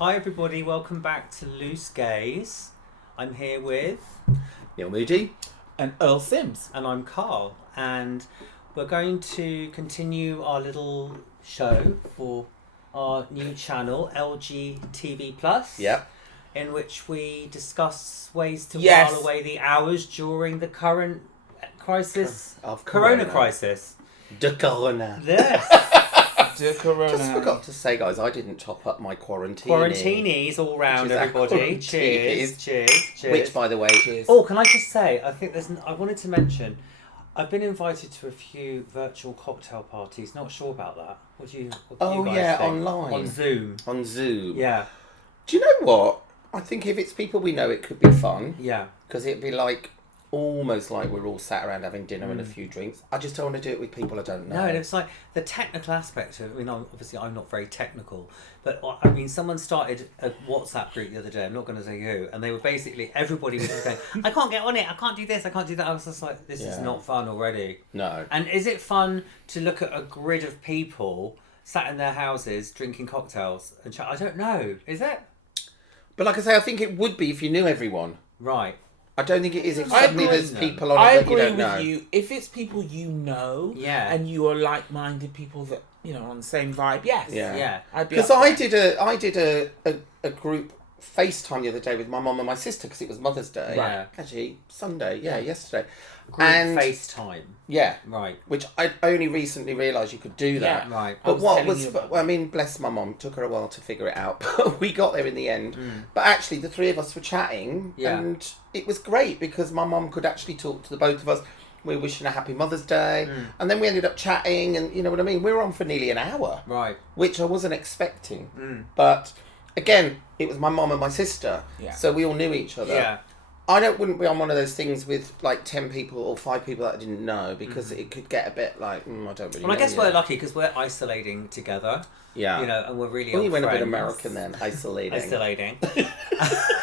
Hi everybody, welcome back to Loose Gays. I'm here with Neil Moodie and Earl Simms. And I'm Karl, and we're going to continue our little show for our new channel, LGTV+. Yep. In which we discuss ways to Yes. while away the hours during the current crisis, Of Corona Corona. crisis. De Corona. Yes. De Corona. Just forgot to say, guys, I didn't top up my quarantine. Quarantinis all round, Which is our everybody. quarantinis. Cheers, cheers, cheers. Which, by the way, Cheers. Oh, can I just say, I think I wanted to mention, I've been invited to a few virtual cocktail parties. Not sure about that. What do you guys think? online. On Zoom. On Zoom. Yeah. Do you know what? I think if it's people we know, it could be fun. Yeah. Because it'd be like, almost like we're all sat around having dinner and a few drinks. I just don't want to do it with people I don't know. No, and it's like the technical aspect of it. I mean, obviously I'm not very technical, but I mean, someone started a WhatsApp group the other day, I'm not going to say who, and they were basically, everybody was just going, I can't get on it, I can't do this, I can't do that. I was just like, this is not fun already. No. And is it fun to look at a grid of people sat in their houses drinking cocktails and chat? I don't know. Is it? But like I say, I think it would be if you knew everyone. Right. I don't think it is if I suddenly agree. there's people on I it that you agree don't know. with you. If it's people you know, Yeah. and you are like-minded people that on the same vibe, yes, Yeah. Yeah. I'd be. Because up for I did a group FaceTime the other day with my mum and my sister because it was Mother's Day. Right. Actually, Sunday. Yeah, yesterday. Group And FaceTime. yeah, Right. which I only recently realised you could do that. Yeah. Right. But was what telling was, you about I mean, bless my mum, took her a while to figure it out, but we got there in the end. But actually, the three of us were chatting, Yeah. and it was great because my mum could actually talk to the both of us. We were wishing a happy Mother's Day, and then we ended up chatting, and you know what I mean? We were on for nearly an hour, Right. which I wasn't expecting. But again, it was my mum and my sister, Yeah. so we all knew each other. Yeah. I wouldn't be on one of those things with like 10 people or 5 people that I didn't know because it could get a bit like, I don't really know. Well, I guess yet. we're lucky because we're isolating together. Yeah. You know, and we're really Well, old you went a bit friends. American then, isolating. Isolating.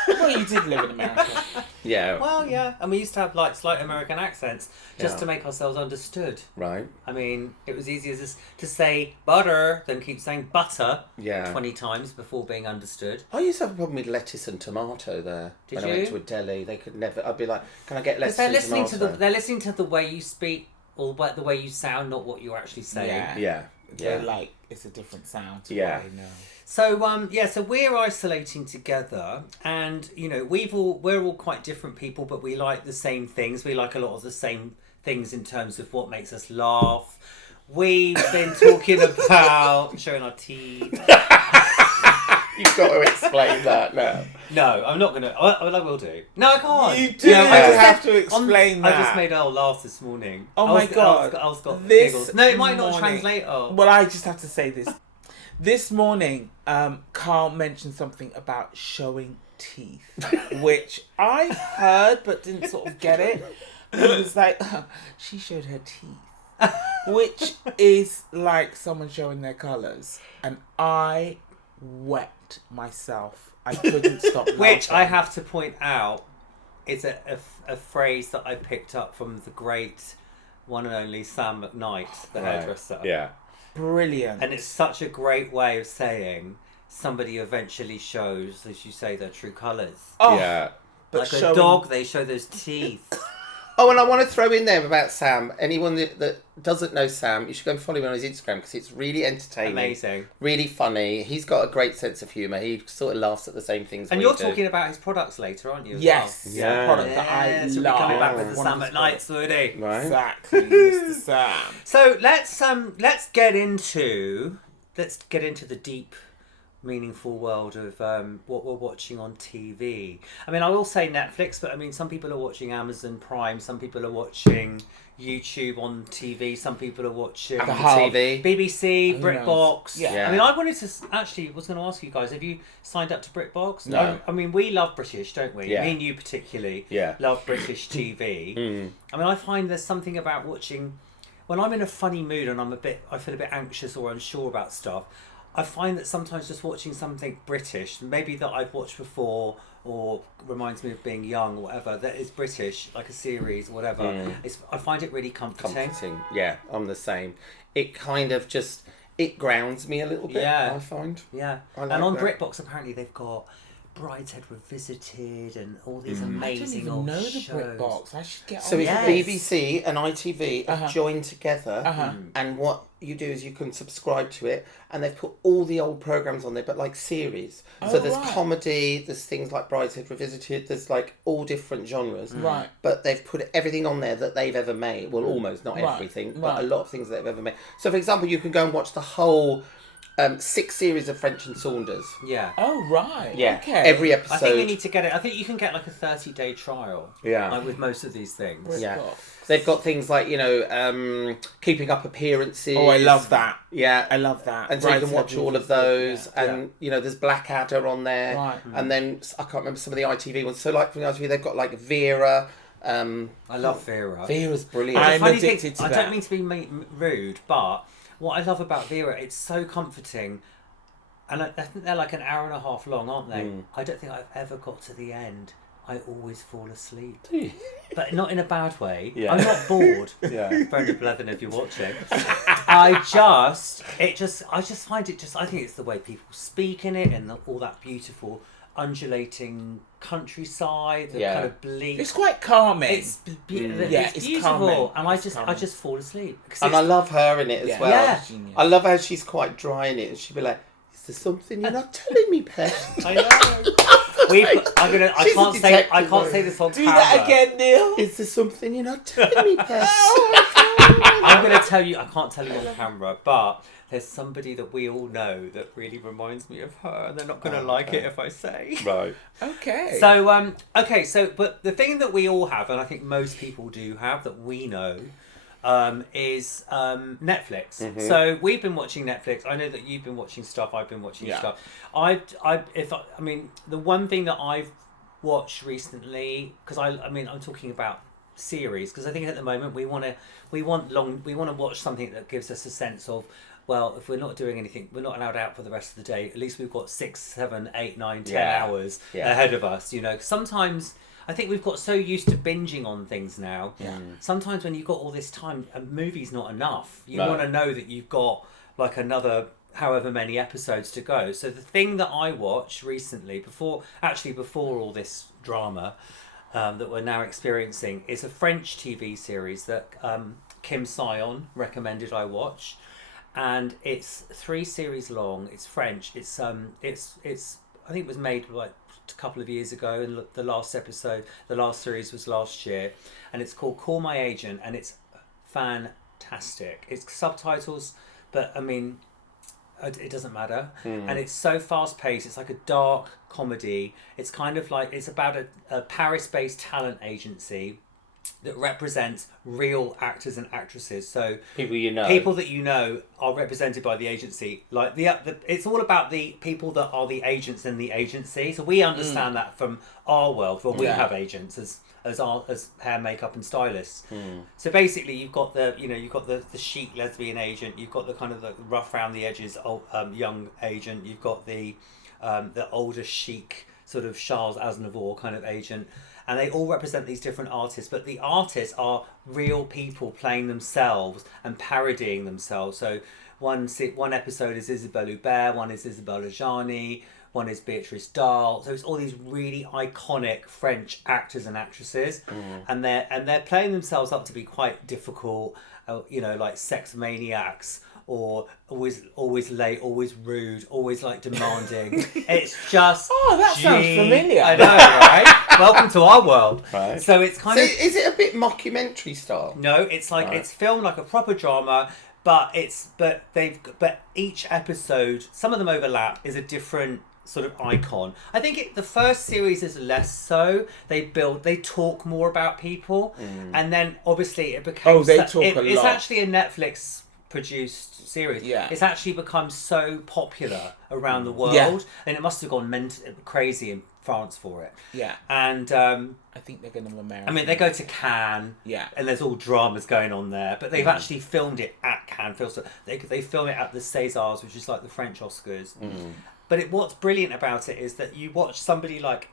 well, you did live in America. Yeah. Well, yeah. And we used to have like slight American accents just Yeah. to make ourselves understood. Right. I mean, it was easier to say butter than keep saying butter Yeah. 20 times before being understood. I used to have a problem with lettuce and tomato there. Did when I you? went to a deli, they could never. I'd be like, "Can I get Because lettuce they're and listening tomato?" they're listening to the way you speak or the way you sound, not what you're actually saying. Yeah. Yeah. They're Yeah. like it's a different sound. To Yeah. what I know. So we're isolating together, and we're all quite different people, but we like the same things. We like a lot of the same things in terms of what makes us laugh. We've been talking about showing our teeth. You've got to explain that now. No, I'm not gonna. I will do. No, I can't. You do have to explain I that. just made Earl laugh this morning. Oh my God. Earl's got This giggles. No, it might not morning- translate. Earl. Well, I just have to say this. This morning, Karl mentioned something about showing teeth, which I heard but didn't sort of get it. And it was like, she showed her teeth, which is like someone showing their colours. And I wept myself. I couldn't stop laughing. Which I have to point out is a phrase that I picked up from the great one and only Sam McKnight, the hairdresser. Yeah. Brilliant. And it's such a great way of saying somebody eventually shows, as you say, their true colours. Oh, Yeah. but Like showing... a dog, they show those teeth. Oh, and I want to throw in there about Sam. Anyone that doesn't know Sam, you should go and follow him on his Instagram because it's really entertaining. Amazing. Really funny. He's got a great sense of humour. He sort of laughs at the same things And we you're do. talking about his products later, aren't you? as Yes, well? Yeah. a product that I Yes, we'll love. be coming back with the One Sam of his McKnights, Moodie. Right? Exactly, Mr. Sam. So let's get into the deep, meaningful world of what we're watching on TV. I mean, I will say Netflix, but I mean, some people are watching Amazon Prime, some people are watching YouTube on TV, some people are watching Apple Hard- TV. BBC, Who BritBox. knows? Yeah. I mean, I wanted to was going to ask you guys, have you signed up to BritBox? No. I mean, we love British, don't we? Yeah. Me and you particularly Yeah. love British TV. I mean, I find there's something about watching when I'm in a funny mood and I feel a bit anxious or unsure about stuff. I find that sometimes just watching something British, maybe that I've watched before or reminds me of being young or whatever, that is British, like a series or whatever, I find it really comforting. Comforting. Yeah, I'm the same. It kind of just it grounds me a little bit, I find. Yeah. I like and on that. BritBox, apparently, they've got Brideshead Revisited and all these amazing I old don't even know shows. the BritBox. I should get So on it's that. BBC and ITV have joined together, and what you do is you can subscribe to it, and they've put all the old programmes on there, but like series. So there's comedy, there's things like Brideshead Revisited, there's like all different genres. Right. But they've put everything on there that they've ever made. Well, almost, not everything, but a lot of things that they've ever made. So for example, you can go and watch the whole 6 series of French and Saunders. Yeah. Oh, right. Yeah. Okay. Every episode. I think you need to get it. I think you can get like a 30-day trial. Yeah. Like with most of these things. Yeah. They've got things like, keeping up appearances. Oh, I love that. Yeah. I love that. And so you can watch all of those. Yeah. And, there's Blackadder on there. Right. And then, I can't remember some of the ITV ones. So like from the ITV, they've got like Vera. I love Vera. Vera's brilliant. I'm Funny addicted to I that. don't mean to be rude, but what I love about Vera, it's so comforting. And I think they're like an hour and a half long, aren't they? I don't think I've ever got to the end. I always fall asleep. But not in a bad way. Yeah. I'm not bored. Yeah. Brenda Blevin, if you're watching. I just find it I think it's the way people speak in it and all that beautiful undulating countryside, the kind of bleak. It's quite calming. It's beautiful. it's calming. And I just fall asleep. And I love her in it as well. Yeah. I love how she's quite dry in it. And she'd be like, is there something you're not telling me, Pet? I know. I can't say this on Do camera. that again, Neil. Is there something you're not telling me, Pet? I'm going to tell you, I can't tell you on camera, but there's somebody that we all know that really reminds me of her, and they're not going to like it if I say. Right. Okay. So, but the thing that we all have, and I think most people do have, that we know, is Netflix. So we've been watching Netflix. I know that you've been watching stuff. I've been watching stuff. I mean, the one thing that I've watched recently, because I'm talking about series, because I think at the moment we want to watch something that gives us a sense of, well, if we're not doing anything, we're not allowed out for the rest of the day. At least we've got 6, 7, 8, 9, 10 hours ahead of us. Sometimes I think we've got so used to binging on things now. Yeah. Sometimes when you've got all this time, a movie's not enough. You want to know that you've got like another however many episodes to go. So the thing that I watched recently, before all this drama that we're now experiencing, is a French TV series that Kim Sion recommended I watch. And it's 3 series long. It's French. It's I think it was made like a couple of years ago, and the last series was last year, and it's called Call My Agent, and it's fantastic. It's subtitles, but I mean, it doesn't matter. And it's so fast paced. It's like a dark comedy. It's kind of like, it's about a Paris-based talent agency that represents real actors and actresses. So people that you know are represented by the agency. Like it's all about the people that are the agents in the agency. So we understand that from our world, where we have agents as hair, makeup, and stylists. So basically, you've got the chic lesbian agent. You've got the kind of the rough around the edges young agent. You've got the older chic sort of Charles Aznavour kind of agent. And they all represent these different artists, but the artists are real people playing themselves and parodying themselves. So one episode is Isabelle Hubert, one is Isabelle Adjani, one is Beatrice Dalle. So it's all these really iconic French actors and actresses, and they're playing themselves up to be quite difficult, like sex maniacs, or always late, always rude, always like demanding. It's just that sounds familiar. I know, right? Welcome to our world. Right. So it's kind of. Is it a bit mockumentary style? No, it's like it's filmed like a proper drama, but each episode, some of them overlap, is a different sort of icon. I think the first series is less so. They talk more about people, and then obviously it became. They talk a lot. It's actually a Netflix produced series. Yeah. It's actually become so popular around the world, and it must have gone crazy in France for it. Yeah. And I think they're going to America. I mean, they go to Cannes. Yeah. And there's all dramas going on there, but they've actually filmed it at Cannes. They film it at the Césars, which is like the French Oscars. But what's brilliant about it is that you watch somebody like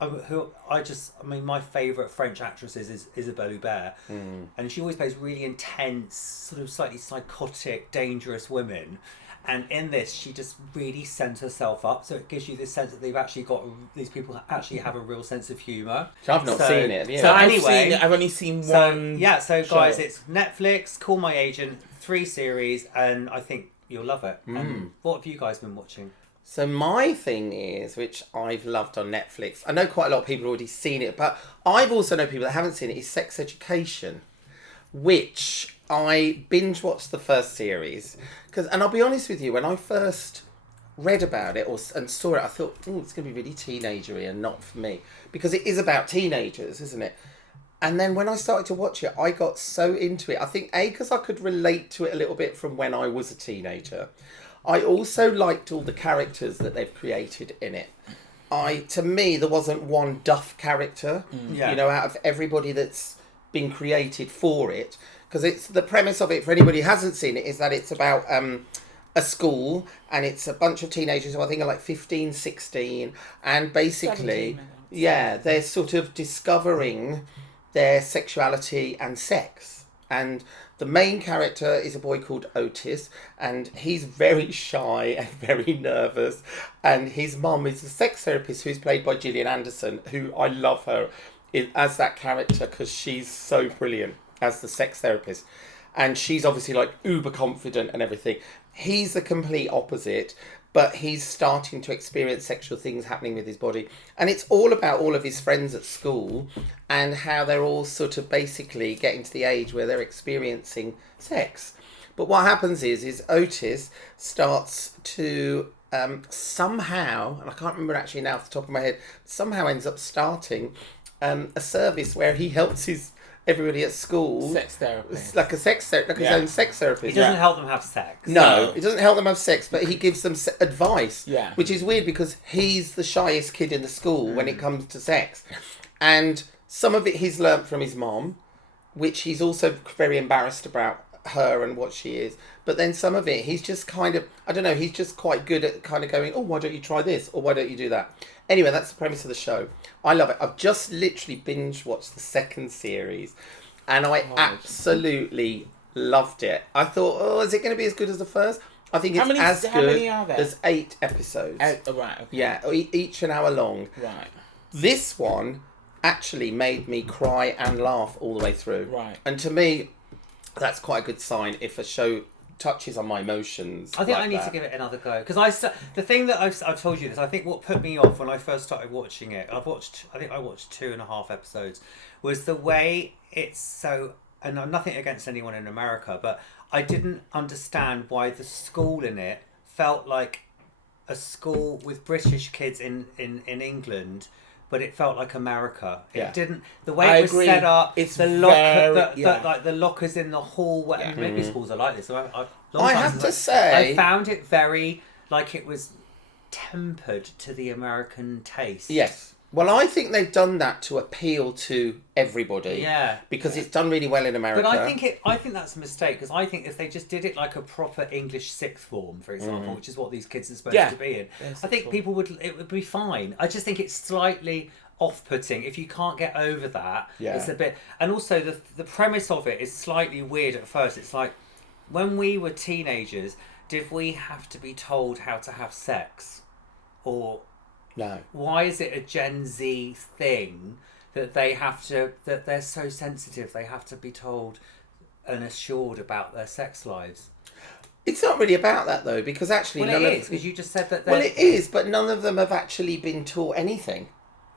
my favourite French actress is Isabelle Hubert, and she always plays really intense, sort of slightly psychotic, dangerous women, And in this, she just really sends herself up, so it gives you this sense that they've actually got these people actually have a real sense of humour. I've not seen it. Yeah. So anyway, I've only seen one. Yeah, so show. guys, it's Netflix. Call My Agent, 3 series, and I think you'll love it. What have you guys been watching? So my thing is, which I've loved on Netflix, I know quite a lot of people have already seen it, but I've also known people that haven't seen it, is Sex Education, which I binge watched the first series. And I'll be honest with you, when I first read about it and saw it, I thought, oh, it's going to be really teenagery and not for me. Because it is about teenagers, isn't it? And then when I started to watch it, I got so into it. I think, because I could relate to it a little bit from when I was a teenager. I also liked all the characters that they've created in it. To me, there wasn't one duff character, out of everybody that's been created for it. Because it's the premise of it, for anybody who hasn't seen it, is that it's about a school, and it's a bunch of teenagers who I think are like 15, 16, and basically, they're sort of discovering their sexuality and sex. And the main character is a boy called Otis, and he's very shy and very nervous. And his mum is a sex therapist who's played by Gillian Anderson, who I love her as that character because she's so brilliant as the sex therapist. And she's obviously like uber confident and everything. He's the complete opposite, but he's starting to experience sexual things happening with his body. And it's all about all of his friends at school and how they're all sort of basically getting to the age where they're experiencing sex. But what happens is Otis starts to somehow, and I can't remember actually now off the top of my head, somehow ends up starting a service where he helps everybody at school. Sex therapist. Like a sex therapist, like his own sex therapist. He doesn't help them have sex. No, he doesn't help them have sex, but he gives them advice. Yeah. Which is weird because he's the shyest kid in the school when it comes to sex. And some of it he's learnt from his mom, which he's also very embarrassed about her and what she is. But then some of it, he's just kind of, I don't know, he's just quite good at kind of going, oh, why don't you try this? Or why don't you do that? Anyway, that's the premise of the show. I love it. I've just literally binge watched the second series and I absolutely loved it. I thought, oh, is it going to be as good as the first? I think it's as good. How many are there? There's 8 episodes. Right, okay. Yeah, each an hour long. Right. This one actually made me cry and laugh all the way through. Right. And to me, that's quite a good sign if a show touches on my emotions. I think I need to give it another go because the thing that I've told you this. I think what put me off when I first started watching it, I think I watched 2.5 episodes, was the way it's so. And I'm nothing against anyone in America, but I didn't understand why the school in it felt like a school with British kids in England. But it felt like America. It didn't. The way it was set up. It's the like the lockers in the hall. Maybe schools are like this. I have to say, I found it very like it was tempered to the American taste. Yes. Well, I think they've done that to appeal to everybody. Yeah. Because it's done really well in America. But I think that's a mistake because I think if they just did it like a proper English sixth form, for example, which is what these kids are supposed to be in, I think it would be fine. I just think it's slightly off-putting if you can't get over that. Yeah. It's a bit, and also the premise of it is slightly weird at first. It's like when we were teenagers, did we have to be told how to have sex, or no? Why is it a Gen Z thing that that they're so sensitive? They have to be told and assured about their sex lives. It's not really about that though, because actually it is because you just said that. Well, it is, but none of them have actually been taught anything.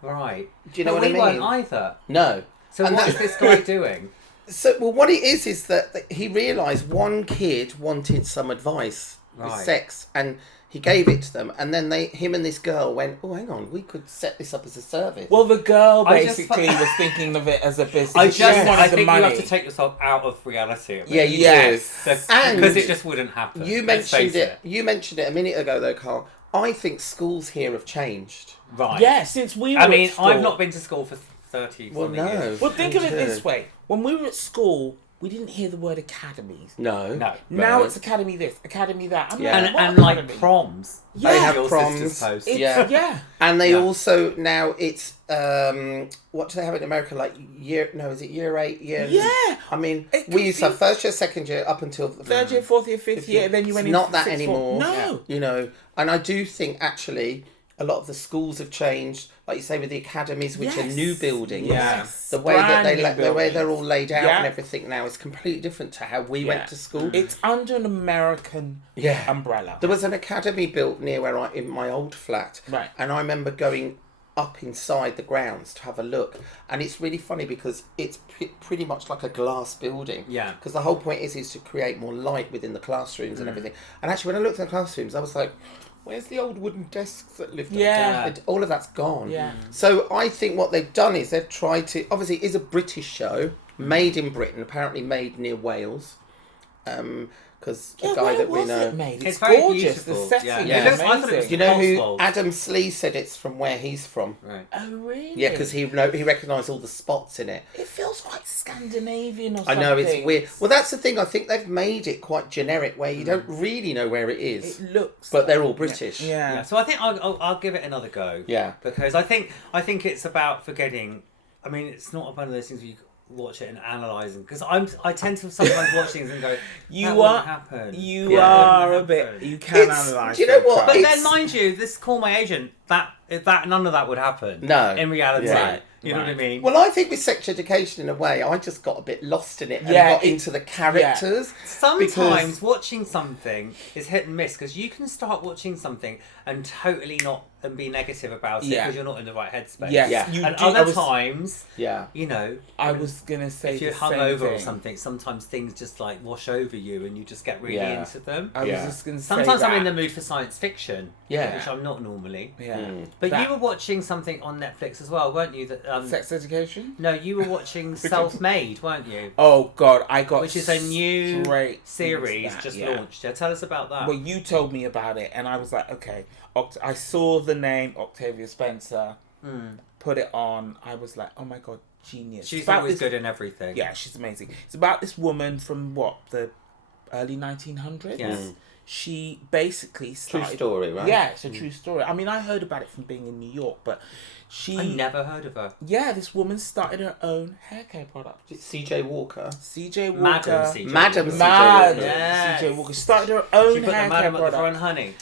Right. Do you know what I mean? We weren't either. No. So what is this guy doing? So, well, what it is that he realised one kid wanted some advice with sex, and he gave it to them, and then him and this girl went, oh, hang on, we could set this up as a service. Well, the girl basically was thinking of it as a business. I think you have to take yourself out of reality. Yeah, you do. Because it just wouldn't happen. You mentioned it. You mentioned it a minute ago, though, Carl. I think schools here have changed. Right. Yeah, since we were at school. I've not been to school for 30 years. Well, no. Well, think of it this way. When we were at school, we didn't hear the word academies. No. Now it's academy this, academy that. I'm like, what And academy? like proms. Yeah. They have Your proms. sister's post. Yeah. And they also now it's what do they have in America, like year 8 year? Yeah. I mean, It we used to have first year, second year up until the third year, fourth year, fifth year, then you went into not that sixth anymore. form. No. You know, and I do think actually a lot of the schools have changed, like you say, with the academies, which are new buildings. Yes. The way that the way buildings. they're all laid out and everything now is completely different to how we went to school. It's under an American umbrella. There was an academy built near where in my old flat, Right. and I remember going up inside the grounds to have a look, and it's really funny because it's pretty much like a glass building. Yeah. Because the whole point is to create more light within the classrooms and everything. And actually, when I looked at the classrooms, I was like, where's the old wooden desks that lived up there? All of that's gone. Yeah. So I think what they've done is they've tried to... Obviously, it is a British show, made in Britain, apparently made near Wales. Because the guy that we know... It's very gorgeous. beautiful. The setting Yeah. is It looks- I thought it was amazing. You know who... Cotswolds. Adam Slee said it's from where he's from. Right. Oh, really? Yeah, because he recognised all the spots in it. It feels quite Scandinavian or I something. know, it's weird. Well, that's the thing. I think they've made it quite generic where you don't really know where it is. It looks... But they're all British. Yeah. Yeah, so I think I'll give it another go. Yeah. Because I think it's about forgetting. I mean, it's not one of those things where you watch it and analysing. Because I tend to sometimes watch things and go, You that are- wouldn't happen. You Yeah, are that a bit... wouldn't You happen. can It's- analyse do you know what? But It's- then, mind you, this Call My Agent, that none of that would happen. No. In reality. Yeah. You know what I mean? Well, I think with sex education, in a way, I just got a bit lost in it and Yeah, got into the characters. Sometimes because- watching something is hit and miss because you can start watching something and totally not and be negative about it because you're not in the right headspace. Yes, Yeah. you And do- other times, Yeah. you know, I was going to say if you're the same hungover or thing. something, sometimes things just like wash over you and you just get really Yeah. into them. I was Yeah. just going to say Sometimes I'm that. in the mood for science fiction, Yeah. which I'm not normally. Yeah. But That- you were watching something on Netflix as well, weren't you? That Sex education? No, you were watching Self-Made, weren't you? Oh, God, I got Which is a new straight series into that, just yeah. launched. Yeah, tell us about that. Well, you told me about it, and I was like, okay. I saw the name Octavia Spencer, put it on. I was like, oh my God, genius. She's It's about always this- good in everything. Yeah, she's amazing. It's about this woman from the early 1900s. Yes. She basically True started... story, right? Yeah, it's a true story. I mean, I heard about it from being in New York, but she... I never heard of her. Yeah, this woman started her own hair care product. CJ Walker. CJ Walker. Madam CJ. Madam Walker. CJ Mad. Walker. Yes. CJ Walker started her She own put the hair care madam at the product. front, honey.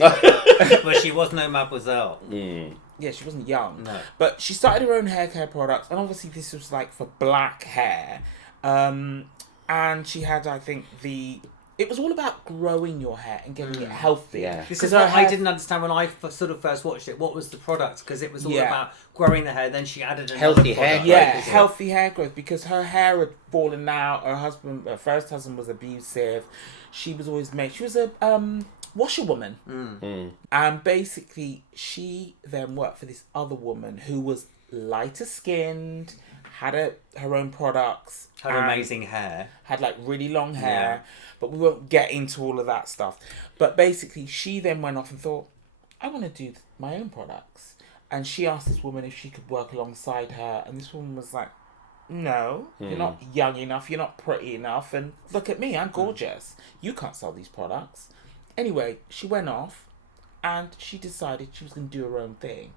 But she was no mademoiselle. Yeah, she wasn't young. No. But she started her own hair care products, and obviously this was like for black hair. And she had, I think, it was all about growing your hair and getting it healthy. Yeah. This 'Cause is what her I hair- didn't understand when I sort of first watched it. What was the product? Because it was all Yeah. about growing the hair. Then she added another Healthy hair product. Yeah, growth, isn't it? healthy hair growth, because her hair had fallen out. Her first husband was abusive. She was always she was a washerwoman. And basically she then worked for this other woman who was lighter skinned, had her own products. Had and amazing hair. had like really long hair, but we won't get into all of that stuff. But basically she then went off and thought, I want to do my own products. And she asked this woman if she could work alongside her, and this woman was like, no, you're not young enough, you're not pretty enough, and look at me, I'm gorgeous. You can't sell these products. Anyway, she went off and she decided she was going to do her own thing.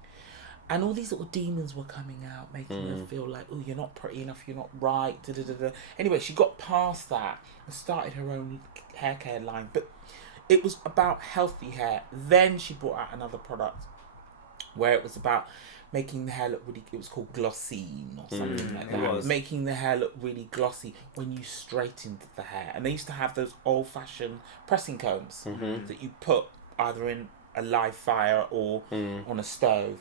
And all these little demons were coming out, making her feel like, oh, you're not pretty enough, you're not right, da-da-da-da. Anyway, she got past that and started her own hair care line. But it was about healthy hair. Then she brought out another product where it was about making the hair look really... It was called Glossine or something like that. was. Making the hair look really glossy when you straightened the hair. And they used to have those old-fashioned pressing combs that you put either in a live fire or on a stove.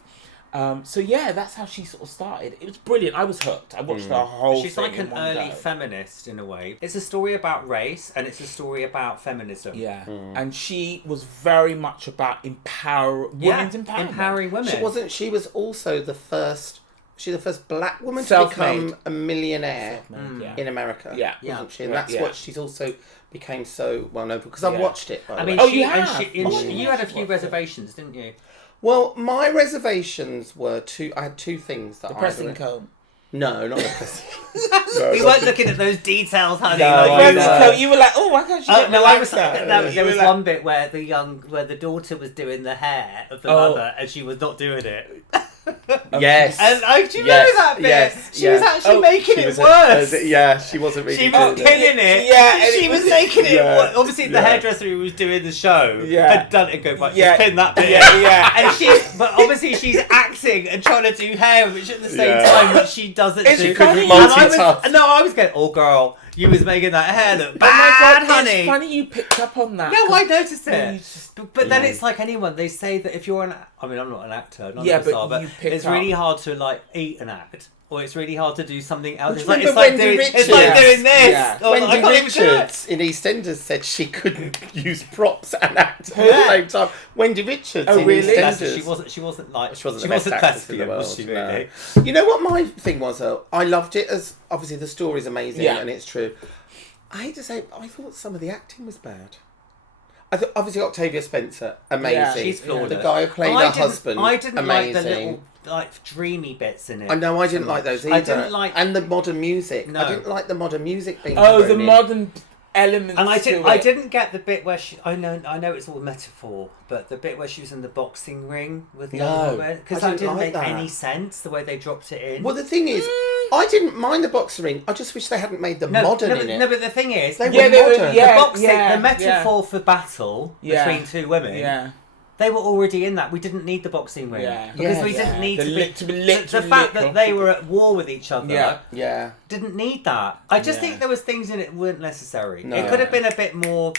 So yeah, that's how she sort of started. It was brilliant. I was hooked. I watched the whole She's thing like an in one early go. feminist in a way. It's a story about race and it's a story about feminism. Yeah, and she was very much about women's empowerment. Empowering women. She was also the first black woman to Self-made. become a millionaire Yeah. in America. Yeah. Wasn't she? And Yeah. that's Yeah. what she's also became so well known for. Because I've watched it, by the I mean, way. she, you and have? she, and Oh, she- you had a few reservations, didn't you? Well, my reservations were I had two things that The pressing comb. No, not the pussy. We weren't looking at those details, honey. No, like I you know. were. You were like, oh, why can't she get No, I was. relaxer? There was one bit where the daughter was doing the hair of the mother, and she was not doing it. Yes. And do you remember that bit? Yes. She was actually making it worse. She wasn't really. She was killing it. Yeah, and she was making it. Obviously, the hairdresser who was doing the show had done it and go, right, just pin that bit. Yeah. And but obviously she's acting and trying to do hair, which at the same time, which she doesn't do. She couldn't multitask. I was going, oh girl, you was making that hair look bad, honey. It's funny you picked up on that. No, I noticed it. But then it's like anyone. They say that if you're I'm not an actor, not a star, but it's really hard to like eat an act. Or it's really hard to do something else. It's like doing this. Yeah. Wendy Richards in EastEnders said she couldn't use props and act at the same time. Wendy Richards in EastEnders. She wasn't like she wasn't thespian, was she? Really? You know what my thing was though? I loved it as obviously the story's amazing and it's true. I hate to say, I thought some of the acting was bad. I thought obviously Octavia Spencer, amazing. Yeah, she's flawless. The guy who played her husband, I didn't amazing. like the little dreamy bits in it. I know, I didn't like those either. I didn't like, and the modern music. No. I didn't like the modern music being. The modern elements. And I didn't get the bit where I know it's all metaphor, but the bit where she was in the boxing ring with the other woman, because that didn't make any sense the way they dropped it in. Well, the thing is, I didn't mind the boxing ring. I just wish they hadn't made the modern in it. No, but the thing is, they were modern. The boxing, the metaphor for battle between two women. Yeah. They were already in that. We didn't need the boxing ring. Because we didn't need the fact that they were at war with each other. Yeah. Didn't need that. I just think there was things in it that weren't necessary. No. It could have been a bit more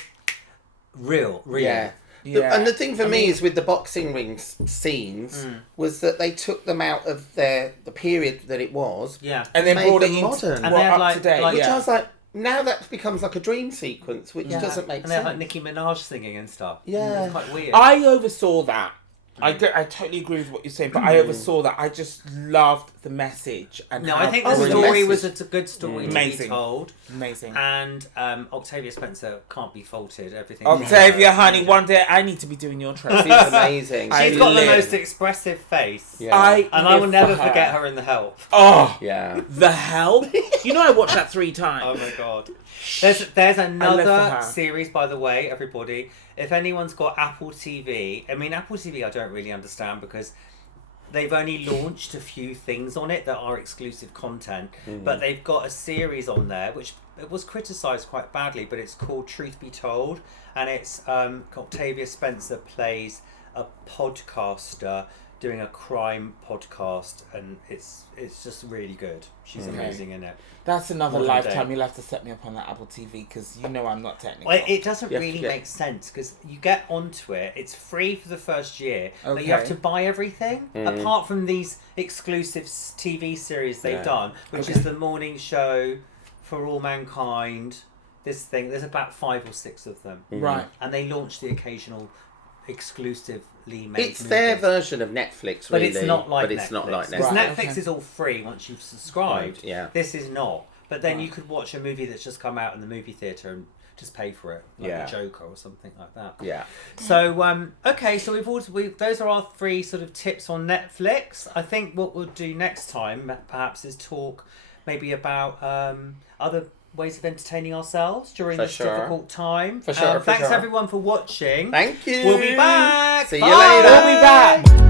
real. Yeah. And the thing for me is with the boxing ring scenes was that they took them out of the period that it was. Yeah. And then brought it modern. And they're up to date. Which I was like, now that becomes like a dream sequence, which doesn't make sense. And they have like Nicki Minaj singing and stuff. Yeah. It's quite weird. I oversaw that. I totally agree with what you're saying, but I oversaw that. I just loved the message. And I think the story was a good story to be told. Amazing. And Octavia Spencer can't be faulted. Everything. Octavia, honey, one day I need to be doing your trust. She's amazing. She's got the most expressive face. Yeah. I will never forget her in The Help. Oh, yeah. The Help? You know I watched that 3 times. Oh my god. There's another series, by the way, everybody. If anyone's got Apple TV, Apple TV I don't really understand because they've only launched a few things on it that are exclusive content, but they've got a series on there which it was criticised quite badly, but it's called Truth Be Told, and it's Octavia Spencer plays a podcaster doing a crime podcast, and it's just really good. She's amazing in it. That's another lifetime. You'll have to set me up on that Apple TV because you know I'm not technical. Well, it doesn't really make sense because you get onto it. It's free for the first year, but you have to buy everything apart from these exclusive TV series they've done, which is the morning show for all mankind. This thing, there's about 5 or 6 of them, right? And they launch the occasional exclusively made. It's their version of Netflix, really. But it's not like Netflix. Because Netflix is all free once you've subscribed. Right, yeah. This is not. But then you could watch a movie that's just come out in the movie theatre and just pay for it, like a Joker or something like that. Yeah. So okay, so those are our 3 sort of tips on Netflix. I think what we'll do next time perhaps is talk maybe about other ways of entertaining ourselves during this difficult time. For sure. Thanks everyone for watching. Thank you. We'll be back. See you Bye. later. We'll be back.